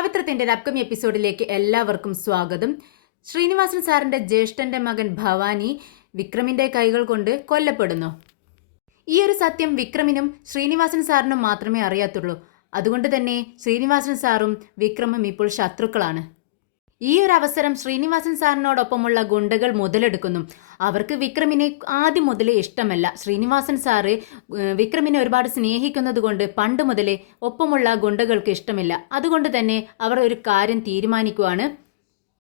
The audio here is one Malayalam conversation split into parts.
പവിത്രത്തിന്റെ ഒരു അപ്കമിങ് എപ്പിസോഡിലേക്ക് എല്ലാവർക്കും സ്വാഗതം. ശ്രീനിവാസൻ സാറിന്റെ ജ്യേഷ്ഠന്റെ മകൻ ഭവാനി വിക്രമിന്റെ കൈകൾ കൊണ്ട് കൊല്ലപ്പെടുന്നു. ഈ ഒരു സത്യം വിക്രമിനും ശ്രീനിവാസൻ സാറിനും മാത്രമേ അറിയാത്തുള്ളൂ. അതുകൊണ്ട് തന്നെ ശ്രീനിവാസൻ സാറും വിക്രമും ഇപ്പോൾ ശത്രുക്കളാണ്. ഈ ഒരു അവസരം ശ്രീനിവാസൻ സാറിനോടൊപ്പമുള്ള ഗുണ്ടകൾ മുതലെടുക്കുന്നു. അവർക്ക് വിക്രമിനെ ആദ്യം മുതലേ ഇഷ്ടമല്ല. ശ്രീനിവാസൻ സാറ് വിക്രമിനെ ഒരുപാട് സ്നേഹിക്കുന്നത് കൊണ്ട് പണ്ട് മുതലേ ഒപ്പമുള്ള ഗുണ്ടകൾക്ക് ഇഷ്ടമില്ല. അതുകൊണ്ട് തന്നെ അവർ ഒരു കാര്യം തീരുമാനിക്കുവാണ്,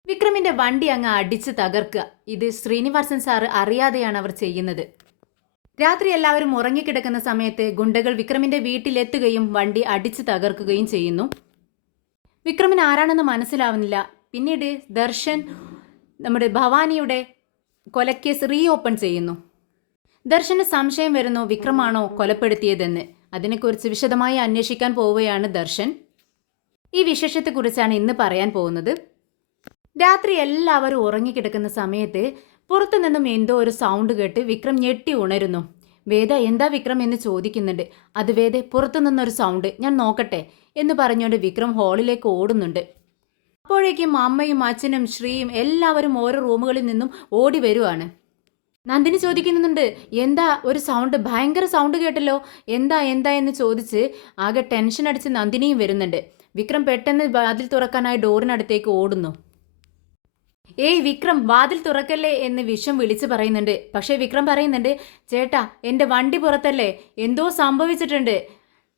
വിക്രമിൻ്റെ വണ്ടി അങ്ങ് അടിച്ച് തകർക്കുക. ഇത് ശ്രീനിവാസൻ സാറ് അറിയാതെയാണ് അവർ ചെയ്യുന്നത്. രാത്രി എല്ലാവരും ഉറങ്ങിക്കിടക്കുന്ന സമയത്ത് ഗുണ്ടകൾ വിക്രമിൻ്റെ വീട്ടിലെത്തുകയും വണ്ടി അടിച്ച് തകർക്കുകയും ചെയ്യുന്നു. വിക്രമിന് ആരാണെന്ന് മനസ്സിലാവുന്നില്ല. പിന്നീട് ദർശൻ നമ്മുടെ ഭവാനിയുടെ കൊലക്കേസ് റീ ഓപ്പൺ ചെയ്യുന്നു. ദർശന് സംശയം വരുന്നു വിക്രമാണോ കൊലപ്പെടുത്തിയതെന്ന്. അതിനെക്കുറിച്ച് വിശദമായി അന്വേഷിക്കാൻ പോവുകയാണ് ദർശൻ. ഈ വിശേഷത്തെക്കുറിച്ചാണ് ഇന്ന് പറയാൻ പോകുന്നത്. രാത്രി എല്ലാവരും ഉറങ്ങിക്കിടക്കുന്ന സമയത്ത് പുറത്തു നിന്നും എന്തോ ഒരു സൗണ്ട് കേട്ട് വിക്രം ഞെട്ടി ഉണരുന്നു. വേദ എന്താ വിക്രം എന്ന് ചോദിക്കുന്നുണ്ട്. അത് വേദ പുറത്തു നിന്നൊരു സൗണ്ട്, ഞാൻ നോക്കട്ടെ എന്ന് പറഞ്ഞുകൊണ്ട് വിക്രം ഹാളിലേക്ക് ഓടുന്നുണ്ട്. അപ്പോഴേക്കും അമ്മയും അച്ഛനും ശ്രീയും എല്ലാവരും ഓരോ റൂമുകളിൽ നിന്നും ഓടി വരുവാണ്. നന്ദിനി ചോദിക്കുന്നുണ്ട്, എന്താ ഒരു സൗണ്ട്, ഭയങ്കര സൗണ്ട് കേട്ടല്ലോ, എന്താ എന്താ എന്ന് ചോദിച്ച് ആകെ ടെൻഷൻ അടിച്ച് നന്ദിനിയും വരുന്നുണ്ട്. വിക്രം പെട്ടെന്ന് വാതിൽ തുറക്കാനായി ഡോറിനടുത്തേക്ക് ഓടുന്നു. ഏയ് വിക്രം, വാതിൽ തുറക്കല്ലേ എന്ന് വിശ്വം വിളിച്ച് പറയുന്നുണ്ട്. പക്ഷേ വിക്രം പറയുന്നുണ്ട്, ചേട്ടാ എൻ്റെ വണ്ടി പുറത്തല്ലേ, എന്തോ സംഭവിച്ചിട്ടുണ്ട്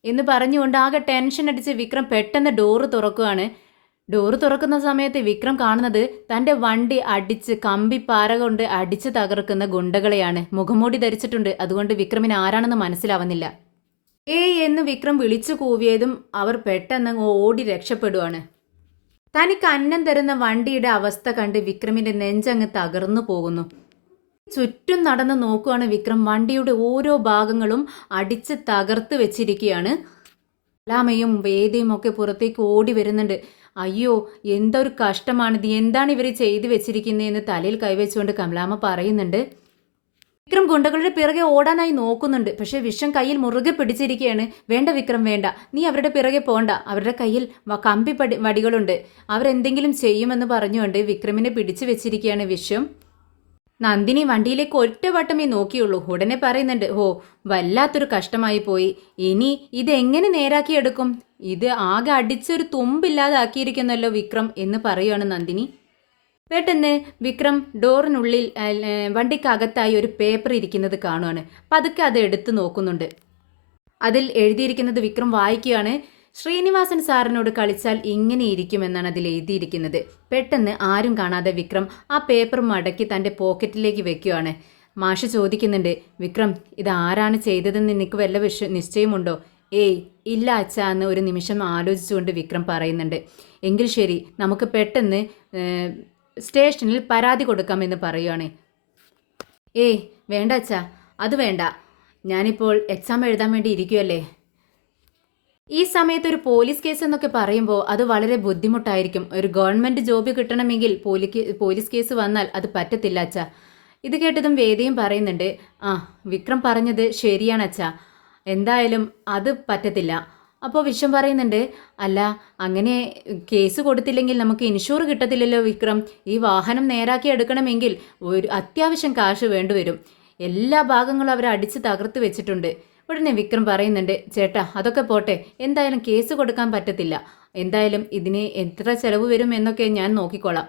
എന്ന് പറഞ്ഞുകൊണ്ട് ആകെ ടെൻഷൻ അടിച്ച് വിക്രം പെട്ടെന്ന് ഡോറ് തുറക്കുകയാണ്. ഡോറ് തുറക്കുന്ന സമയത്ത് വിക്രം കാണുന്നത് തൻ്റെ വണ്ടി അടിച്ച് കമ്പിപ്പാര കൊണ്ട് അടിച്ച് തകർക്കുന്ന ഗുണ്ടകളെയാണ്. മുഖംമൂടി ധരിച്ചിട്ടുണ്ട്. അതുകൊണ്ട് വിക്രമിന് ആരാണെന്ന് മനസ്സിലാവുന്നില്ല. ഏയ് എന്ന് വിക്രം വിളിച്ചു കൂവിയതും അവർ പെട്ടെന്ന് ഓടി രക്ഷപ്പെടുവാണ്. തനിക്ക് അന്നം തരുന്ന വണ്ടിയുടെ അവസ്ഥ കണ്ട് വിക്രമിൻ്റെ നെഞ്ചങ്ങ് തകർന്നു പോകുന്നു. ചുറ്റും നടന്ന് നോക്കുവാണ് വിക്രം. വണ്ടിയുടെ ഓരോ ഭാഗങ്ങളും അടിച്ച് തകർത്ത് വെച്ചിരിക്കുകയാണ്. ലാമയും വേദയും ഒക്കെ പുറത്തേക്ക് ഓടി വരുന്നുണ്ട്. അയ്യോ എന്തൊരു കഷ്ടമാണിത്, എന്താണ് ഇവർ ചെയ്തു വെച്ചിരിക്കുന്നതെന്ന് തലയിൽ കൈവച്ചുകൊണ്ട് കമലാമ്മ പറയുന്നുണ്ട്. വിക്രം ഗുണ്ടകളുടെ പിറകെ ഓടാനായി നോക്കുന്നുണ്ട്. പക്ഷേ വിഷം കയ്യിൽ മുറുകെ പിടിച്ചിരിക്കുകയാണ്. വേണ്ട വിക്രം വേണ്ട, നീ അവരുടെ പിറകെ പോണ്ട, അവരുടെ കയ്യിൽ കമ്പി വടികളുണ്ട്, അവരെന്തെങ്കിലും ചെയ്യുമെന്ന് പറഞ്ഞുകൊണ്ട് വിക്രമിനെ പിടിച്ചു വെച്ചിരിക്കുകയാണ് വിഷം. നന്ദിനി വണ്ടിയിലേക്ക് ഒറ്റ വട്ടമേ നോക്കിയുള്ളൂ. ഉടനെ പറയുന്നുണ്ട്, ഓ വല്ലാത്തൊരു കഷ്ടമായി പോയി, ഇനി ഇതെങ്ങനെ നേരാക്കിയെടുക്കും, ഇത് ആകെ അടിച്ചൊരു തുമ്പില്ലാതാക്കിയിരിക്കുന്നല്ലോ വിക്രം എന്ന് പറയുകയാണ് നന്ദിനി. പെട്ടെന്ന് വിക്രം ഡോറിനുള്ളിൽ വണ്ടിക്കകത്തായി ഒരു പേപ്പർ ഇരിക്കുന്നത് കാണുകയാണ്. പതുക്കെ അത് എടുത്ത് നോക്കുന്നുണ്ട്. അതിൽ എഴുതിയിരിക്കുന്നത് വിക്രം വായിക്കുകയാണ്. ശ്രീനിവാസൻ സാറിനോട് കളിച്ചാൽ ഇങ്ങനെ ഇരിക്കുമെന്നാണ് അതിൽ എഴുതിയിരിക്കുന്നത്. പെട്ടെന്ന് ആരും കാണാതെ വിക്രം ആ പേപ്പർ മടക്കി തൻ്റെ പോക്കറ്റിലേക്ക് വെക്കുകയാണ്. മാഷ് ചോദിക്കുന്നുണ്ട്, വിക്രം ഇത് ആരാണ് ചെയ്തതെന്ന് നിനക്ക് വല്ല നിശ്ചയമുണ്ടോ? ഏയ് ഇല്ല അച്ഛാ എന്ന് ഒരു നിമിഷം ആലോചിച്ചുകൊണ്ട് വിക്രം പറയുന്നുണ്ട്. എങ്കിൽ ശരി, നമുക്ക് പെട്ടെന്ന് സ്റ്റേഷനിൽ പരാതി കൊടുക്കാമെന്ന് പറയുകയാണ്. ഏയ് വേണ്ട അച്ഛാ, അത് വേണ്ട, ഞാനിപ്പോൾ എക്സാം എഴുതാൻ വേണ്ടി ഇരിക്കുമല്ലേ. ഈ സമയത്ത് ഒരു പോലീസ് കേസ് എന്നൊക്കെ പറയുമ്പോൾ അത് വളരെ ബുദ്ധിമുട്ടായിരിക്കും. ഒരു ഗവൺമെൻറ് ജോബ് കിട്ടണമെങ്കിൽ പോലീസ് കേസ് വന്നാൽ അത് പറ്റത്തില്ല അച്ഛാ. ഇത് കേട്ടതും വേദിയും പറയുന്നുണ്ട്, ആ വിക്രം പറഞ്ഞത് ശരിയാണ് അച്ഛാ, എന്തായാലും അത് പറ്റത്തില്ല. അപ്പോൾ വിശ്വം പറയുന്നുണ്ട്, അല്ല അങ്ങനെ കേസ് കൊടുത്തില്ലെങ്കിൽ നമുക്ക് ഇൻഷുർ കിട്ടത്തില്ലല്ലോ വിക്രം, ഈ വാഹനം നേരാക്കി എടുക്കണമെങ്കിൽ ഒരു അത്യാവശ്യം കാശ് വേണ്ടിവരും, എല്ലാ ഭാഗങ്ങളും അവർ അടിച്ച് തകർത്ത് വെച്ചിട്ടുണ്ട്. ഉടനെ വിക്രം പറയുന്നുണ്ട്, ചേട്ടാ അതൊക്കെ പോട്ടെ, എന്തായാലും കേസ് കൊടുക്കാൻ പറ്റത്തില്ല, എന്തായാലും ഇതിന് എത്ര ചിലവ് വരും എന്നൊക്കെ ഞാൻ നോക്കിക്കോളാം,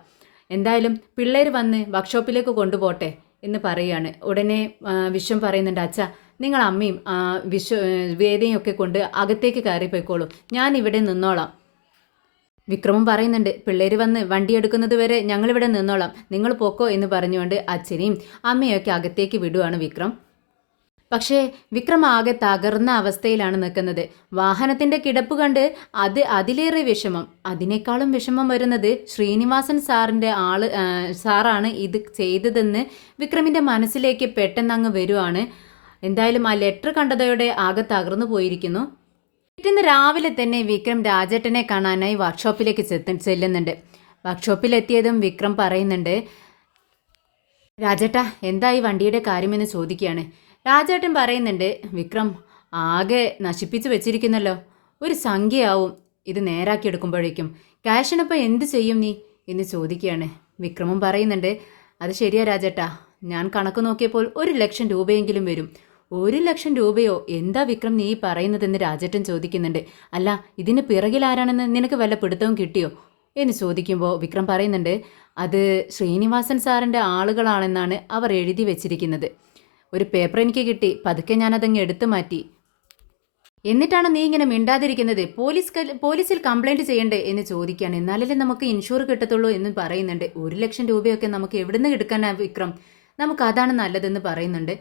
എന്തായാലും പിള്ളേർ വന്ന് വർക്ക്ഷോപ്പിലേക്ക് കൊണ്ടുപോട്ടെ എന്ന് പറയുകയാണ്. ഉടനെ വിശ്വം പറയുന്നുണ്ട്, അച്ഛാ നിങ്ങൾ അമ്മയും വേദയും ഒക്കെ കൊണ്ട് അകത്തേക്ക് കയറിപ്പോയിക്കോളൂ, ഞാൻ ഇവിടെ നിന്നോളാം. വിക്രമും പറയുന്നുണ്ട്, പിള്ളേർ വന്ന് വണ്ടി എടുക്കുന്നത് വരെ ഞങ്ങളിവിടെ നിന്നോളാം, നിങ്ങൾ പോക്കോ എന്ന് പറഞ്ഞുകൊണ്ട് അച്ഛനെയും അമ്മയൊക്കെ അകത്തേക്ക് വിടുവാണ് വിക്രം. പക്ഷേ വിക്രം ആകെ തകർന്ന അവസ്ഥയിലാണ് നിൽക്കുന്നത്. വാഹനത്തിൻ്റെ കിടപ്പ് കണ്ട് അതിലേറെ വിഷമം, അതിനേക്കാളും വിഷമം വരുന്നത് ശ്രീനിവാസൻ സാറാണ് ഇത് ചെയ്തതെന്ന് വിക്രമിൻ്റെ മനസ്സിലേക്ക് പെട്ടെന്ന് അങ്ങ് വരുവാണ്. എന്തായാലും ആ ലെറ്റർ കണ്ടതോടെ ആകെ തകർന്നു പോയിരിക്കുന്നു. പിറ്റേന്ന് രാവിലെ തന്നെ വിക്രം രാജേട്ടനെ കാണാനായി വർക്ക്ഷോപ്പിലേക്ക് ചെല്ലുന്നുണ്ട്. വർക്ക്ഷോപ്പിലെത്തിയതും വിക്രം പറയുന്നുണ്ട്, രാജേട്ടാ എന്തായി വണ്ടിയുടെ കാര്യമെന്ന് ചോദിക്കുകയാണ്. രാജേട്ടൻ പറയുന്നുണ്ട്, വിക്രം ആകെ നശിപ്പിച്ച് വെച്ചിരിക്കുന്നല്ലോ, ഒരു സംഖ്യയാവും ഇത് നേരാക്കിയെടുക്കുമ്പോഴേക്കും ക്യാഷിനപ്പം എന്ത് ചെയ്യും നീ എന്ന് ചോദിക്കുകയാണ്. വിക്രമും പറയുന്നുണ്ട്, അത് ശരിയാ രാജേട്ടാ, ഞാൻ കണക്ക് നോക്കിയപ്പോൾ 1,00,000 രൂപയെങ്കിലും വരും. 1,00,000 രൂപയോ? എന്താ വിക്രം നീ പറയുന്നതെന്ന് രാജേട്ടൻ ചോദിക്കുന്നുണ്ട്. അല്ല, ഇതിന് പിറകിലാരാണെന്ന് നിനക്ക് വല്ല പിടുത്തവും കിട്ടിയോ എന്ന് ചോദിക്കുമ്പോൾ വിക്രം പറയുന്നുണ്ട്, അത് ശ്രീനിവാസൻ സാറിൻ്റെ ആളുകളാണെന്നാണ് അവർ എഴുതി വെച്ചിരിക്കുന്നത്. ഒരു പേപ്പർ എനിക്ക് കിട്ടി, പതുക്കെ ഞാനതങ്ങ് എടുത്തു മാറ്റി. എന്നിട്ടാണ് നീ ഇങ്ങനെ മിണ്ടാതിരിക്കുന്നത്? പോലീസിൽ കംപ്ലൈൻറ്റ് ചെയ്യണ്ടേ എന്ന് ചോദിക്കുകയാണ്. എന്നാലല്ലേ നമുക്ക് ഇൻഷുർ കിട്ടത്തുള്ളൂ എന്ന് പറയുന്നുണ്ട്. 1,00,000 രൂപയൊക്കെ നമുക്ക് എവിടുന്ന് എടുക്കാനാ വിക്രം? നമുക്ക് അതാണ് നല്ലതെന്ന് പറയുന്നുണ്ട്.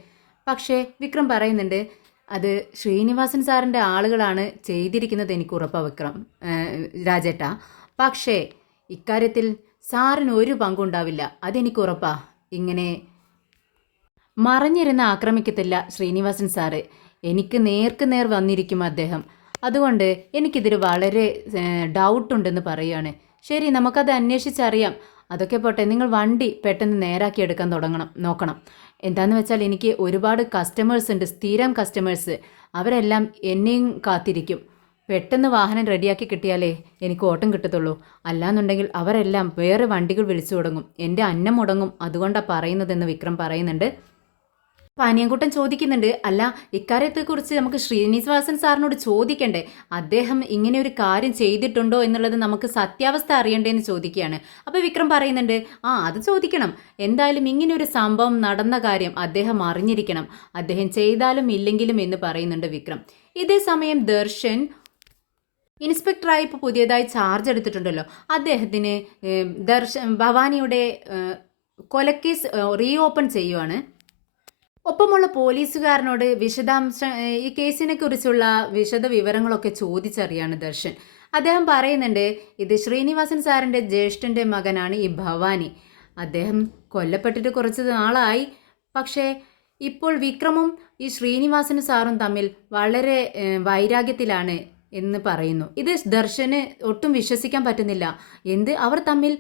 പക്ഷേ വിക്രം പറയുന്നുണ്ട്, അത് ശ്രീനിവാസൻ സാറിൻ്റെ ആളുകളാണ് ചെയ്തിരിക്കുന്നത്, എനിക്ക് ഉറപ്പാണ് വിക്രം രാജേട്ടാ. പക്ഷേ ഇക്കാര്യത്തിൽ സാറിന് ഒരു പങ്കുണ്ടാവില്ല, അതെനിക്ക് ഉറപ്പാ. ഇങ്ങനെ മറഞ്ഞിരുന്ന് ആക്രമിക്കത്തില്ല ശ്രീനിവാസൻ സാറ്. എനിക്ക് നേർക്ക് നേർ വന്നിരിക്കും അദ്ദേഹം. അതുകൊണ്ട് എനിക്കിതിൽ വളരെ ഡൗട്ടുണ്ടെന്ന് പറയുകയാണ്. ശരി, നമുക്കത് അന്വേഷിച്ചറിയാം. അതൊക്കെ പോട്ടെ, നിങ്ങൾ വണ്ടി പെട്ടെന്ന് നേരാക്കിയെടുക്കാൻ നോക്കണം. എന്താണെന്ന് വെച്ചാൽ എനിക്ക് ഒരുപാട് കസ്റ്റമേഴ്സ് ഉണ്ട്, സ്ഥിരം കസ്റ്റമേഴ്സ്. അവരെല്ലാം എന്നെയും കാത്തിരിക്കും. പെട്ടെന്ന് വാഹനം റെഡിയാക്കി കിട്ടിയാലേ എനിക്ക് ഓട്ടം കിട്ടത്തുള്ളൂ. അല്ലാന്നുണ്ടെങ്കിൽ അവരെല്ലാം വേറെ വണ്ടികൾ വിളിച്ചു തുടങ്ങും, എൻ്റെ അന്നം മുടങ്ങും. അതുകൊണ്ടാണ് പറയുന്നതെന്ന് വിക്രം പറയുന്നുണ്ട്. പാനിയൻകുട്ടൻ ചോദിക്കുന്നുണ്ട്, അല്ല, ഇക്കാര്യത്തെക്കുറിച്ച് നമുക്ക് ശ്രീനിവാസൻ സാറിനോട് ചോദിക്കണ്ടേ? അദ്ദേഹം ഇങ്ങനെ ഒരു കാര്യം ചെയ്തിട്ടുണ്ടോ എന്നുള്ളത് നമുക്ക് സത്യാവസ്ഥ അറിയണ്ടേന്ന് ചോദിക്കുകയാണ്. അപ്പോൾ വിക്രം പറയുന്നുണ്ട്, അത് ചോദിക്കണം. എന്തായാലും ഇങ്ങനെ ഒരു സംഭവം നടന്ന കാര്യം അദ്ദേഹം അറിഞ്ഞിരിക്കണം, അദ്ദേഹം ചെയ്താലും ഇല്ലെങ്കിലും എന്ന് പറയുന്നുണ്ട് വിക്രം. ഇതേ സമയം ദർശൻ ഇൻസ്പെക്ടറായി ഇപ്പോൾ പുതിയതായി ചാർജ് എടുത്തിട്ടുണ്ടല്ലോ, അദ്ദേഹത്തിന് ഭവാനിയുടെ കൊലക്കേസ് റീഓപ്പൺ ചെയ്യുവാണ്. ഒപ്പമുള്ള പോലീസുകാരനോട് ഈ കേസിനെ കുറിച്ചുള്ള വിശദ വിവരങ്ങളൊക്കെ ചോദിച്ചറിയാണ് ദർശൻ. അദ്ദേഹം പറയുന്നുണ്ട്, ഇത് ശ്രീനിവാസൻ സാറിൻ്റെ ജ്യേഷ്ഠൻ്റെ മകനാണ് ഈ ഭവാനി. അദ്ദേഹം കൊല്ലപ്പെട്ടിട്ട് കുറച്ച് നാളായി. പക്ഷേ ഇപ്പോൾ വിക്രമും ഈ ശ്രീനിവാസൻ സാറും തമ്മിൽ വളരെ വൈരാഗ്യത്തിലാണ് എന്ന് പറയുന്നു. ഇത് ദർശന് ഒട്ടും വിശ്വസിക്കാൻ പറ്റുന്നില്ല. അവർ തമ്മിൽ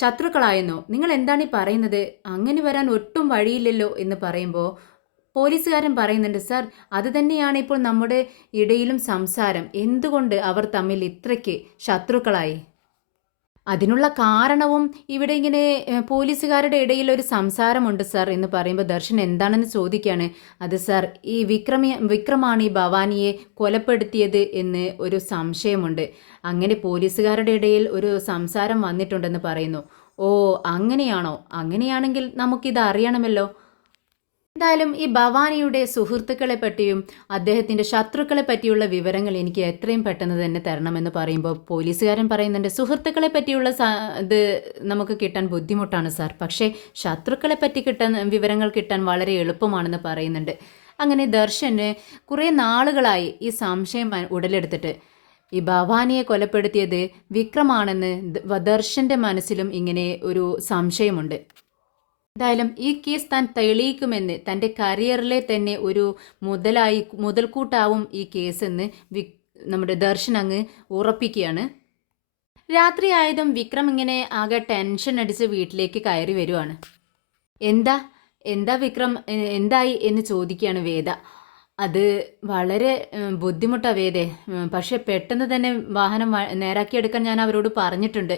ശത്രുക്കളായെന്നോ? നിങ്ങൾ എന്താണ് ഈ പറയുന്നത്? അങ്ങനെ വരാൻ ഒട്ടും വഴിയില്ലല്ലോ എന്ന് പറയുമ്പോൾ പോലീസുകാരൻ പറയുന്നുണ്ട്, സാർ, അത് തന്നെയാണ് ഇപ്പോൾ നമ്മുടെ ഇടയിലും സംസാരം. എന്തുകൊണ്ട് അവർ തമ്മിൽ ഇത്രയ്ക്ക് ശത്രുക്കളായി? അതിനുള്ള കാരണവും ഇവിടെ ഇങ്ങനെ പോലീസുകാരുടെ ഇടയിൽ ഒരു സംസാരമുണ്ട് സാർ എന്ന് പറയുമ്പോൾ ദർശൻ എന്താണെന്ന് ചോദിക്കുകയാണ്. അത് സാർ, ഈ വിക്രമാണ് ഈ ഭവാനിയെ കൊലപ്പെടുത്തിയത് എന്ന് ഒരു സംശയമുണ്ട്. അങ്ങനെ പോലീസുകാരുടെ ഇടയിൽ ഒരു സംസാരം വന്നിട്ടുണ്ടെന്ന് പറയുന്നു. ഓ, അങ്ങനെയാണോ? അങ്ങനെയാണെങ്കിൽ നമുക്കിത് അറിയണമല്ലോ. എന്തായാലും ഈ ഭവാനിയുടെ സുഹൃത്തുക്കളെ പറ്റിയും അദ്ദേഹത്തിൻ്റെ ശത്രുക്കളെ പറ്റിയുള്ള വിവരങ്ങൾ എനിക്ക് എത്രയും പെട്ടെന്ന് തന്നെ തരണമെന്ന് പറയുമ്പോൾ പോലീസുകാരൻ പറയുന്നുണ്ട്, സുഹൃത്തുക്കളെ പറ്റിയുള്ള ഇത് നമുക്ക് കിട്ടാൻ ബുദ്ധിമുട്ടാണ് സാർ, പക്ഷേ ശത്രുക്കളെ പറ്റി വിവരങ്ങൾ കിട്ടാൻ വളരെ എളുപ്പമാണെന്ന് പറയുന്നുണ്ട്. അങ്ങനെ ദർശന് കുറേ നാളുകളായി ഈ സംശയം ഉടലെടുത്തിട്ട് ഈ ഭവാനിയെ കൊലപ്പെടുത്തിയത് വിക്രമാണെന്ന് ദർശൻ്റെ മനസ്സിലും ഇങ്ങനെ ഒരു സംശയമുണ്ട്. എന്തായാലും ഈ കേസ് താൻ തെളിയിക്കുമെന്ന്, തൻ്റെ കരിയറിലെ തന്നെ ഒരു മുതൽക്കൂട്ടാവും ഈ കേസെന്ന് നമ്മുടെ ദർശൻ അങ്ങ് ഉറപ്പിക്കുകയാണ്. രാത്രി ആയതും വിക്രം ഇങ്ങനെ ആകെ ടെൻഷൻ അടിച്ച് വീട്ടിലേക്ക് കയറി വരുവാണ്. എന്താ വിക്രം, എന്തായി എന്ന് ചോദിക്കുകയാണ് വേദ. അത് വളരെ ബുദ്ധിമുട്ടാണ് വേദേ, പക്ഷേ പെട്ടെന്ന് തന്നെ വാഹനം നേരാക്കിയെടുക്കാൻ ഞാൻ അവരോട് പറഞ്ഞിട്ടുണ്ട്.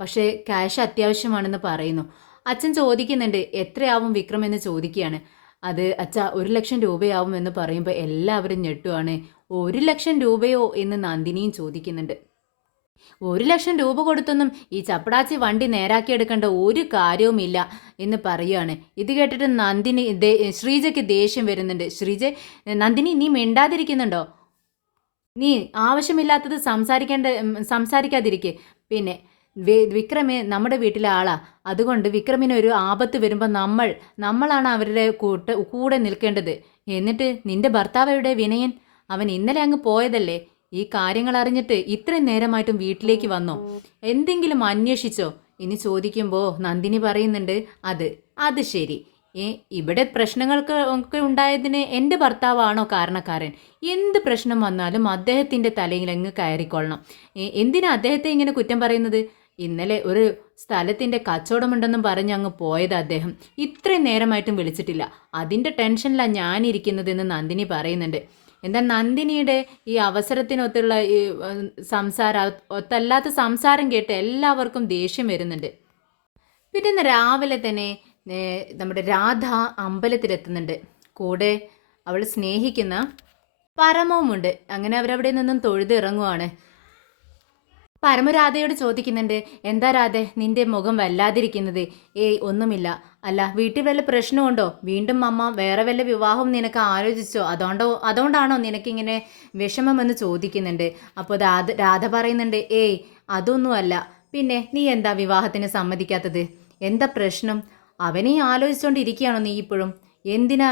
പക്ഷേ ക്യാഷ് അത്യാവശ്യമാണെന്ന് പറയുന്നു. അച്ഛൻ ചോദിക്കുന്നുണ്ട്, എത്രയാവും വിക്രം എന്ന് ചോദിക്കുകയാണ്. അത് അച്ഛ 1,00,000 രൂപയാവും എന്ന് പറയുമ്പോൾ എല്ലാവരും ഞെട്ടുവാണ്. 1,00,000 രൂപയോ എന്ന് നന്ദിനിയും ചോദിക്കുന്നുണ്ട്. 1,00,000 രൂപ കൊടുത്തൊന്നും ഈ ചപ്പടാച്ചി വണ്ടി നേരാക്കിയെടുക്കേണ്ട ഒരു കാര്യവുമില്ല എന്ന് പറയുകയാണ്. ഇത് കേട്ടിട്ട് ശ്രീജയ്ക്ക് ദേഷ്യം വരുന്നുണ്ട്. നന്ദിനി, നീ മിണ്ടാതിരിക്കുന്നുണ്ടോ? നീ ആവശ്യമില്ലാത്തത് സംസാരിക്കാതിരിക്കെ. പിന്നെ വിക്രമേ നമ്മുടെ വീട്ടിലെ ആളാ. അതുകൊണ്ട് വിക്രമിന് ഒരു ആപത്ത് വരുമ്പോൾ നമ്മളാണ് അവരുടെ കൂടെ നിൽക്കേണ്ടത്. എന്നിട്ട് നിന്റെ ഭർത്താവയുടെ വിനയൻ, അവൻ ഇന്നലെ അങ്ങ് പോയതല്ലേ? ഈ കാര്യങ്ങൾ അറിഞ്ഞിട്ട് ഇത്രയും നേരമായിട്ടും വീട്ടിലേക്ക് വന്നോ? എന്തെങ്കിലും അന്വേഷിച്ചോ എന്ന് ചോദിക്കുമ്പോൾ നന്ദിനി പറയുന്നുണ്ട്, അത് ശരി. ഇവിടെ പ്രശ്നങ്ങൾക്ക് ഒക്കെ ഉണ്ടായതിന് എൻ്റെ ഭർത്താവാണോ കാരണക്കാരൻ? എന്ത് പ്രശ്നം വന്നാലും അദ്ദേഹത്തിൻ്റെ തലയിലങ്ങ് കയറിക്കൊള്ളണം. എന്തിനാ അദ്ദേഹത്തെ ഇങ്ങനെ കുറ്റം പറയുന്നത്? ഇന്നലെ ഒരു സ്ഥലത്തിൻ്റെ കച്ചവടമുണ്ടെന്നും പറഞ്ഞ് അങ്ങ് പോയത് അദ്ദേഹം. ഇത്രയും നേരമായിട്ടും വിളിച്ചിട്ടില്ല. അതിൻ്റെ ടെൻഷനിലാണ് ഞാനിരിക്കുന്നതെന്ന് നന്ദിനി പറയുന്നുണ്ട്. എന്താ നന്ദിനിയുടെ ഈ അവസരത്തിനൊത്തുള്ള ഈ ഒത്തല്ലാത്ത സംസാരം കേട്ട് എല്ലാവർക്കും ദേഷ്യം വരുന്നുണ്ട്. പിറ്റേന്ന് രാവിലെ തന്നെ നമ്മുടെ രാധ അമ്പലത്തിലെത്തുന്നുണ്ട്. കൂടെ അവൾ സ്നേഹിക്കുന്ന പരമവുമുണ്ട്. അങ്ങനെ അവരവിടെ നിന്നും തൊഴുതിറങ്ങുവാണ്. പരമ രാധയോട് ചോദിക്കുന്നുണ്ട്, എന്താ രാധേ നിന്റെ മുഖം വല്ലാതിരിക്കുന്നത്? ഏയ് ഒന്നുമില്ല. അല്ല വീട്ടിൽ വല്ല പ്രശ്നമുണ്ടോ? വീണ്ടും അമ്മ വേറെ വല്ല വിവാഹവും നിനക്ക് ആലോചിച്ചോ? അതുകൊണ്ടാണോ നിനക്കിങ്ങനെ വിഷമമെന്ന് ചോദിക്കുന്നുണ്ട്. അപ്പോൾ രാധ പറയുന്നുണ്ട്, ഏയ് അതൊന്നുമല്ല. പിന്നെ നീ എന്താ വിവാഹത്തിന് സമ്മതിക്കാത്തത്? എന്താ പ്രശ്നം? അവനെ ആലോചിച്ചുകൊണ്ടിരിക്കുകയാണോ നീ ഇപ്പോഴും? എന്തിനാ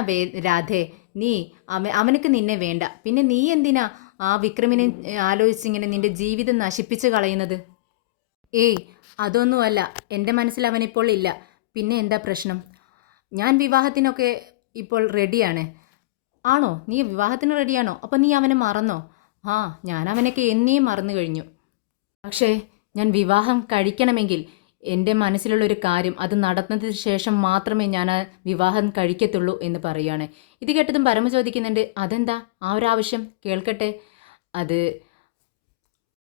രാധേ നീ അവനക്ക് നിന്നെ വേണ്ട. പിന്നെ നീ എന്തിനാ ആ വിക്രമിനെ ആലോചിച്ചിങ്ങനെ നിന്റെ ജീവിതം നശിപ്പിച്ച് കളയുന്നത്? ഏയ് അതൊന്നുമല്ല. എൻ്റെ മനസ്സിൽ അവനിപ്പോൾ ഇല്ല. പിന്നെ എന്താ പ്രശ്നം? ഞാൻ വിവാഹത്തിനൊക്കെ ഇപ്പോൾ റെഡിയാണ്. ആണോ? നീ വിവാഹത്തിന് റെഡിയാണോ? അപ്പം നീ അവനെ മറന്നോ? ആ, ഞാൻ അവനൊക്കെ എന്നേ മറന്നു കഴിഞ്ഞു. പക്ഷേ ഞാൻ വിവാഹം കഴിക്കണമെങ്കിൽ എൻ്റെ മനസ്സിലുള്ളൊരു കാര്യം അത് നടന്നതിന് ശേഷം മാത്രമേ ഞാൻ ആ വിവാഹം കഴിക്കത്തുള്ളൂ എന്ന് പറയുകയാണ്. ഇത് കേട്ടതും പരമ ചോദിക്കുന്നുണ്ട്, അതെന്താ ആ ഒരു ആവശ്യം? കേൾക്കട്ടെ. അത്